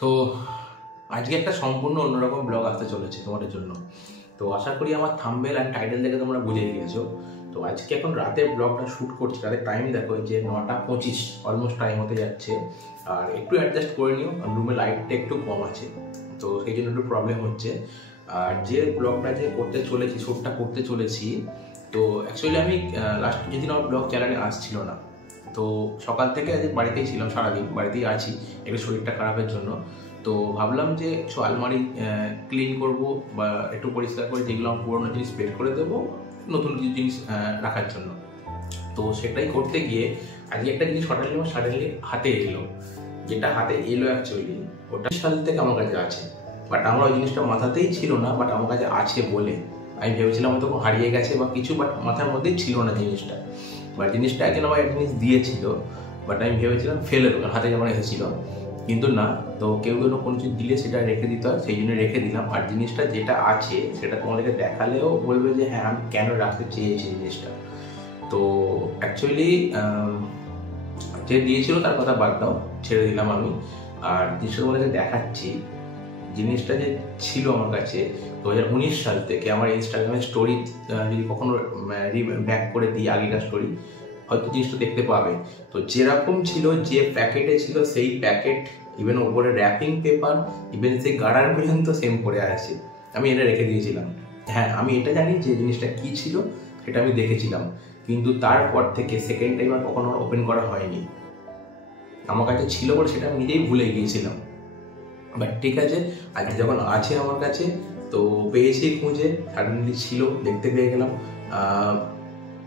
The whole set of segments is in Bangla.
তো আজকে একটা সম্পূর্ণ অন্যরকম ব্লগ আসতে চলেছে তোমাদের জন্য। তো আশা করি আমার থাম্বনেল আর টাইটেল দেখে তোমরা বুঝে গিয়েছো। তো আজকে এখন রাতে ব্লগটা শ্যুট করছি, রাতে টাইম দেখো যে 9:25 অলমোস্ট টাইম হতে যাচ্ছে। আর একটু অ্যাডজাস্ট করে নিও, রুমে লাইটটা একটু কম আছে, তো সেই জন্য একটু প্রবলেম হচ্ছে। আর যে ব্লগটা যে করতে চলেছি, শ্যুটটা করতে চলেছি, তো অ্যাকচুয়ালি আমি লাস্ট যেদিন আমার ব্লগ চ্যানেলে আসছিল না, তো সকাল থেকে আজ বাড়িতেই ছিলাম, সারাদিন বাড়িতেই আছি একটু শরীরটা খারাপের জন্য। তো ভাবলাম যে একটু আলমারি ক্লিন করব বা একটু পরিষ্কার করে যেগুলো আমার পুরোনো জিনিস বের করে দেবো, নতুন কিছু জিনিস রাখার জন্য। তো সেটাই করতে গিয়ে আজকে একটা জিনিস সাডেনলি হাতে এলো, যেটা হাতে এলো অ্যাকচুয়ালি ওটা সাল থেকে আমার কাছে আছে, বাট আমার ওই জিনিসটা মাথাতেই ছিল না, বাট আমার কাছে আছে বলে আমি ভেবেছিলাম হয়তো হারিয়ে গেছে বা কিছু, বাট মাথার মধ্যেই ছিল না জিনিসটা। বাট জিনিসটা একজন আমার একটা জিনিস দিয়েছিল, বাট আমি ভেবেছিলাম ফেলে দেবো, হাতে যেমন এসেছিল, কিন্তু না। তো কেউ কোনো কিছু দিলে সেটা রেখে দিতে হয়, সেই জন্য রেখে দিলাম। আর জিনিসটা যেটা আছে সেটা তোমাদেরকে দেখালেও বলবে যে হ্যাঁ আমি কেন রাখতে চেয়েছি জিনিসটা। তো অ্যাকচুয়ালি যে দিয়েছিল তার কথা বাদ দাও, ছেড়ে দিলাম আমি। আর জিনিসটা তোমাদেরকে দেখাচ্ছি, জিনিসটা যে ছিল আমার কাছে 2019 সাল থেকে। আমার ইনস্টাগ্রামের স্টোরি যদি কখনো ব্যাক করে দিই আগেকার স্টোরি, হয়তো জিনিসটা দেখতে পাবে। তো যেরকম ছিল, যে প্যাকেটে ছিল সেই প্যাকেট, ইভেন ওপরে র্যাপিং পেপার, ইভেন সেই গার্ডার পর্যন্ত সেম পড়ে আছে। আমি এটা রেখে দিয়েছিলাম। হ্যাঁ, আমি এটা জানি যে জিনিসটা কি ছিল, সেটা আমি দেখেছিলাম, কিন্তু তারপর থেকে সেকেন্ড টাইম আর কখনো ওপেন করা হয়নি। আমার কাছে ছিল বলে সেটা আমি নিজেই ভুলে গিয়েছিলাম। বাট ঠিক আছে, আজকে যখন আছে আমার কাছে, তো পেয়েছি খুঁজে, সাডেনলি ছিল, দেখতে পেয়ে গেলাম।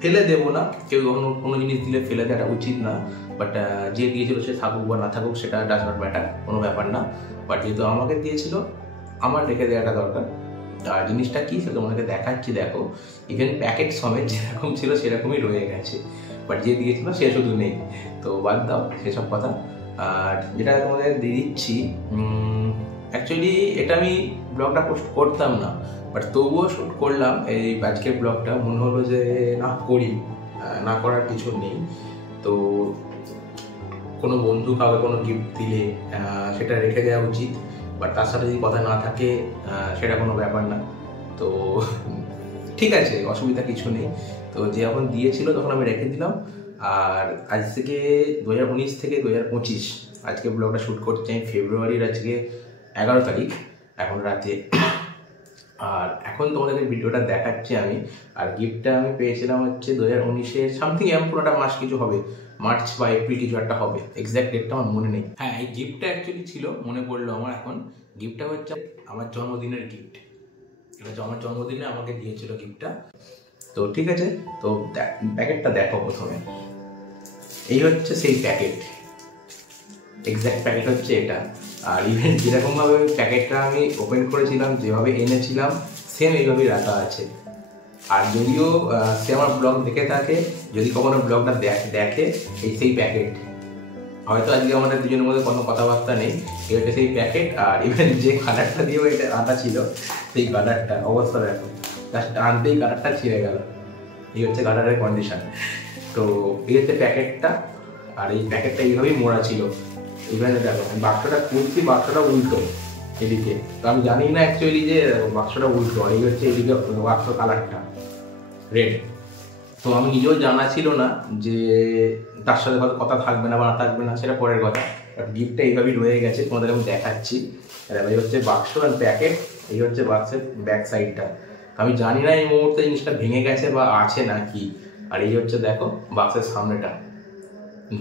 ফেলে দেবো না, কেউ কখনো কোনো জিনিস দিলে ফেলে দেওয়াটা উচিত না। বাট যে দিয়েছিল সে থাকুক বা না থাকুক সেটা ডাজ নট ম্যাটার, কোনো ব্যাপার না। বাট যেহেতু আমাকে দিয়েছিল, আমার রেখে দেওয়াটা দরকার। আর জিনিসটা কী সেটা তোমাকে দেখাচ্ছি, দেখো। ইভেন প্যাকেট সমেত যেরকম ছিল সেরকমই রয়ে গেছে, বাট যে দিয়েছিল সে শুধু নেই। তো বাদ দাও সেসব কথা। আর যেটা তোমাদের দিয়ে দিচ্ছি, অ্যাকচুয়ালি এটা আমি ব্লগটা পোস্ট করতাম না, বাট তবুও শ্যুট করলাম। এই আজকের ব্লগটা মনে হলো যে না করি, না করার কিছু নেই। তো কোনো বন্ধু কাউকে কোনো গিফট দিলে সেটা রেখে দেওয়া উচিত, বাট তার সাথে যদি কথা না থাকে সেটা কোনো ব্যাপার না। তো ঠিক আছে, অসুবিধা কিছু নেই। তো যে যখন দিয়েছিল তখন আমি রেখে দিলাম। আর আজ থেকে 2019 থেকে 2025, আজকে ব্লগটা শ্যুট করছি আমি ফেব্রুয়ারির আজকে 11 তারিখ, এখন রাতে। আর এখন তোমাদেরকে ভিডিওটা দেখাচ্ছি আমি। আর গিফটটা আমি পেয়েছিলাম হচ্ছে 2019-এর সামথিং, এমন পুরোটা মাস কিছু হবে, মার্চ বা এপ্রিল কিছু একটা হবে, এক্স্যাক্ট ডেটটা আমার মনে নেই। হ্যাঁ, এই গিফটটা অ্যাকচুয়ালি ছিল, মনে পড়লো আমার এখন। গিফটটা হচ্ছে আমার জন্মদিনের গিফট। এটা হচ্ছে আমার জন্মদিনে আমাকে দিয়েছিল গিফটটা। তো ঠিক আছে, তো প্যাকেটটা দেখো প্রথমে। এই হচ্ছে সেই প্যাকেট, এক্স্যাক্ট প্যাকেট হচ্ছে এটা। আর ইভেন যেরকমভাবে প্যাকেটটা আমি ওপেন করেছিলাম, যেভাবে এনেছিলাম, সেম এইভাবেই রাখা আছে। আর যদিও সে আমার ব্লগ দেখে থাকে, যদি কখনো ব্লগটা দেখে, এই সেই প্যাকেট, হয়তো আজকে আমাদের দুজনের মধ্যে কোনো কথাবার্তা নেই, এই হচ্ছে সেই প্যাকেট। আর ইভেন যে কালারটা দিয়েও এটা আটা ছিল, সেই কালারটা অবস্থা দেখো, জাস্ট আনতেই কালারটা ছিঁড়ে গেল। এই হচ্ছে কালারের কন্ডিশন। তো এই হচ্ছে প্যাকেটটা, আর এই প্যাকেটটা এইভাবেই মোড়া ছিল। ইভেন দেখো বাক্সটা খুলছি, বাক্সটা উল্টো এদিকে। তো আমি জানি না অ্যাকচুয়ালি যে বাক্সটা উল্টো, আর এই হচ্ছে এদিকে বাক্স কালারটা রেড। তো আমি নিজেও জানা ছিল না যে তার সাথে হয়তো কথা থাকবে না বা না থাকবে না, সেটা পরের কথা। গিফটটা এইভাবেই রয়ে গেছে, তোমাদের আমি দেখাচ্ছি। এই হচ্ছে বাক্স আর প্যাকেট, এই হচ্ছে বাক্সের ব্যাক সাইডটা। আমি জানি না এই মুহূর্তে জিনিসটা ভেঙে গেছে বা আছে নাকি। আর এই হচ্ছে দেখো বাক্সের সামনেটা,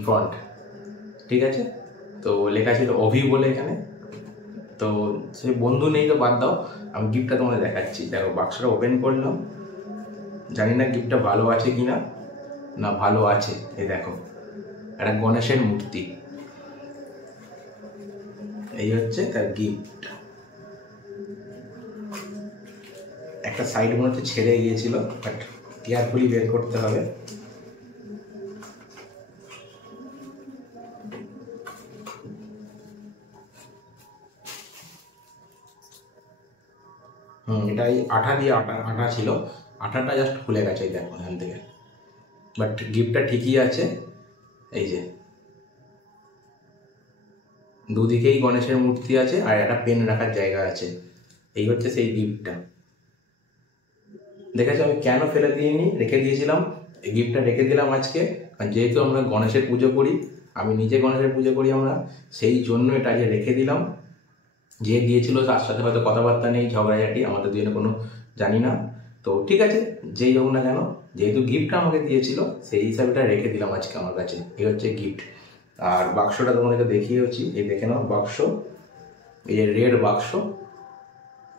ফ্রন্ট, ঠিক আছে। তো লেখা ছিল অভি বলে এখানে। তো সে বন্ধু নেই, তো বাদ দাও, আমি গিফটটা তোমাদের দেখাচ্ছি। দেখো বাক্সটা ওপেন করলাম, জানি না গিফটটা ভালো আছে কি না, না ভালো আছে। এই দেখো একটা গণেশের মূর্তি, এই হচ্ছে তার গিফট। একটা সাইড মনে হচ্ছে ছেড়ে গিয়েছিল, বাট কেয়ারফুলি বের করতে হবে। এটাই আঠা দিয়ে, আঠা ছিল, আঠাটা জাস্ট খুলে গেছে, এই দেখো এখান থেকে। বাট গিফটটা ঠিকই আছে, এই যে দুদিকেই গণেশের মূর্তি আছে আর একটা পেন রাখার জায়গা আছে। এই হচ্ছে সেই গিফটটা। দেখেছো আমি কেন ফেলে দিইনি, রেখে দিয়েছিলাম। এই গিফটটা রেখে দিলাম আজকে, কারণ যেহেতু আমরা গণেশের পুজো করি, আমি নিজে গণেশের পুজো করি আমরা, সেই জন্য এটা আজকে রেখে দিলাম। যে দিয়েছিল তার সাথে হয়তো কথাবার্তা নেই, ঝগড়াঝাটি আমাদের দুজনে কোনো জানি না। তো ঠিক আছে, যেই হোক না কেন, যেহেতু গিফটটা আমাকে দিয়েছিল সেই হিসাবেটা রেখে দিলাম আজকে আমার কাছে। এই হচ্ছে গিফট। আর বাক্সটা তোমাদেরকে দেখিয়েছি, এই দেখে নাও বাক্স, এই যে রেড বাক্স,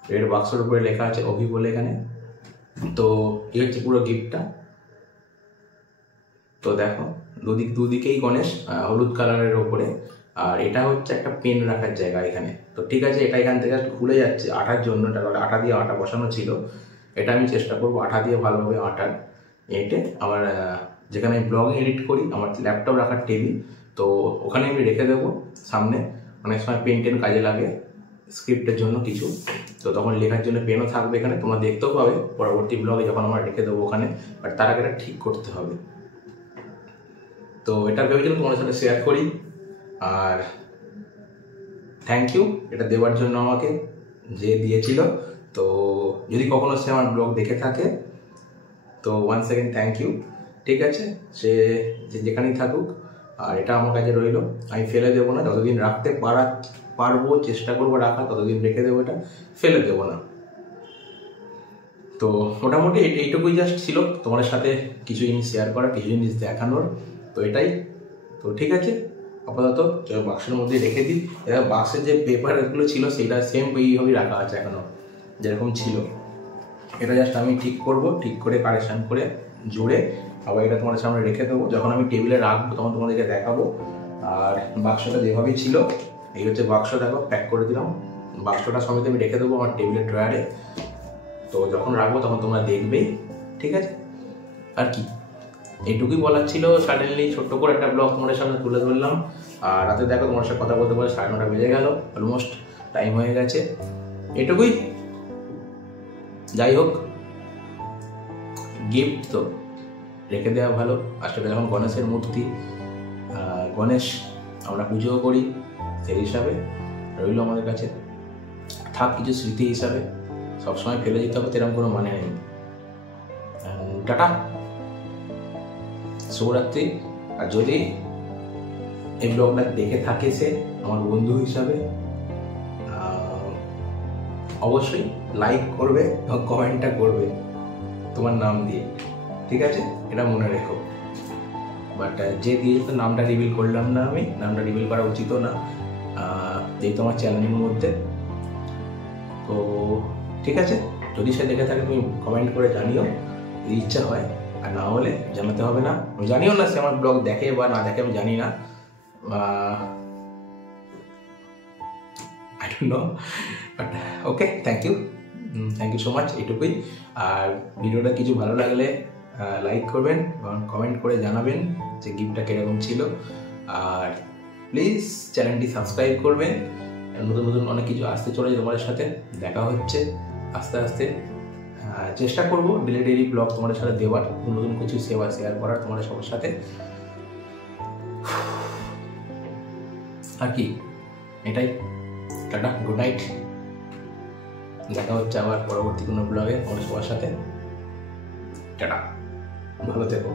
রেড বাক্সের উপরে লেখা আছে অভি বলে এখানে। তো এই হচ্ছে পুরো গিফটটা। তো দেখো দুদিকেই গণেশ হলুদ কালারের ওপরে, আর এটা হচ্ছে একটা পেন রাখার জায়গা এখানে। তো ঠিক আছে, এটা এখান থেকে খুলে যাচ্ছে আটার জন্য, এটা আটা দিয়ে আটা বসানো ছিল, এটা আমি চেষ্টা করবো আটা দিয়ে ভালোভাবে আটার এঁটে আমার যেখানে আমি ব্লগ এডিট করি, আমার ল্যাপটপ রাখার টেবিল, তো ওখানে আমি রেখে দেবো সামনে। অনেক সময় পেন টেন কাজে লাগে স্ক্রিপ্টের জন্য কিছু, তো তখন লেখার জন্য পেনও থাকবে এখানে, তোমরা দেখতেও পাবে পরবর্তী ব্লগে যখন আমরা রেখে দেবো ওখানে। বাট তার আগে এটা ঠিক করতে হবে। তো এটা ভেবেছিলাম তোমাদের সাথে শেয়ার করি। আর থ্যাংক ইউ এটা দেওয়ার জন্য আমাকে, যে দিয়েছিল। তো যদি কখনো সে আমার ব্লগ দেখে থাকে তো ওয়ান সেকেন্ড থ্যাংক ইউ। ঠিক আছে, সে যেখানেই থাকুক, আর এটা আমার কাছে রইলো, আমি ফেলে দেবো না। যতদিন রাখতে পারবো চেষ্টা করবো রাখা, ততদিন রেখে দেবো, এটা ফেলে দেবো না। তো মোটামুটি এইটুকুই জাস্ট ছিল তোমাদের সাথে কিছু জিনিস শেয়ার করা, কিছু জিনিস দেখানোর। তো এটাই। তো ঠিক আছে, আপাতত বাক্সের মধ্যে রেখে দিই। এবার বাক্সের যে পেপারগুলো ছিল সেটা সেম এইভাবেই রাখা আছে এখনও যেরকম ছিল। এটা জাস্ট আমি ঠিক করব, ঠিক করে কারেকশান করে জুড়ে আবার এটা তোমাদের সামনে রেখে দেবো। যখন আমি টেবিলে রাখবো তখন তোমাদেরকে দেখাবো। আর বাক্সটা যেভাবেই ছিল, এই হচ্ছে বাক্স, দেখো প্যাক করে দিলাম। বাক্সটা সমেত আমি রেখে দেবো আমার টেবিলের ড্রয়ারে। তো যখন রাখবো তখন তোমরা দেখবেই। ঠিক আছে, আর কি এইটুকুই বলার ছিল। সাডেনলি ছোট্ট করে একটা ব্লগ তোমাদের সামনে তুলে ধরলাম। আর রাতে দেখো তোমার সাথে কথা বলতে বলে 9:30 বেজে গেল, অলমোস্ট টাইম হয়ে গেছে। এটুকুই। যাই হোক, গিফট তো রেখে দেওয়া ভালো। আর সেটা যখন গণেশের মূর্তি, গণেশ আমরা পুজোও করি, সেই হিসাবে রইল আমাদের কাছে, থাক কিছু স্মৃতি হিসাবে। সবসময় ফেলে দিতে হবে এরকম কোনো মানে নেই। টাটা, শুভরাত্রি। আর যদি এই ব্লগটা দেখে থাকে সে আমার বন্ধু হিসাবে, অবশ্যই লাইক করবে এবং কমেন্টটা করবে তোমার নাম দিয়ে। ঠিক আছে, এটা মনে রেখো। বাট যে দিয়েছে নামটা রিভিল করলাম না, আমি নামটা রিভিল করা উচিতও না যেহেতু আমার চ্যানেলের মধ্যে। তো ঠিক আছে, যদি সে দেখে থাকে তুমি কমেন্ট করে জানিও যদি ইচ্ছা হয়, আর না হলে জানাতে হবে না। আমি জানিও না সে আমার ব্লগ দেখে বা না দেখে, আমি জানি না, I don't know. But okay, thank you so much, এইটুকুই। আর ভিডিওটা কিছু ভালো লাগলে লাইক করবেন এবং কমেন্ট করে জানাবেন যে গিফটটা কীরকম ছিল। আর প্লিজ চ্যানেলটি সাবস্ক্রাইব করবেন, নতুন নতুন অনেক কিছু আসতে চলেছে তোমাদের সাথে, দেখা হচ্ছে আস্তে আস্তে। চেষ্টা করবো ডেলি ব্লগ তোমাদের সাথে দেওয়ার, নতুন কিছু সেবা শেয়ার করার তোমাদের সবার সাথে। আর কি, এটাই। Tata, good night. দেখা হচ্ছে আবার পরবর্তী কোনো ব্লগে তোমাদের সবার সাথে। টাটা, ভালো থেকো।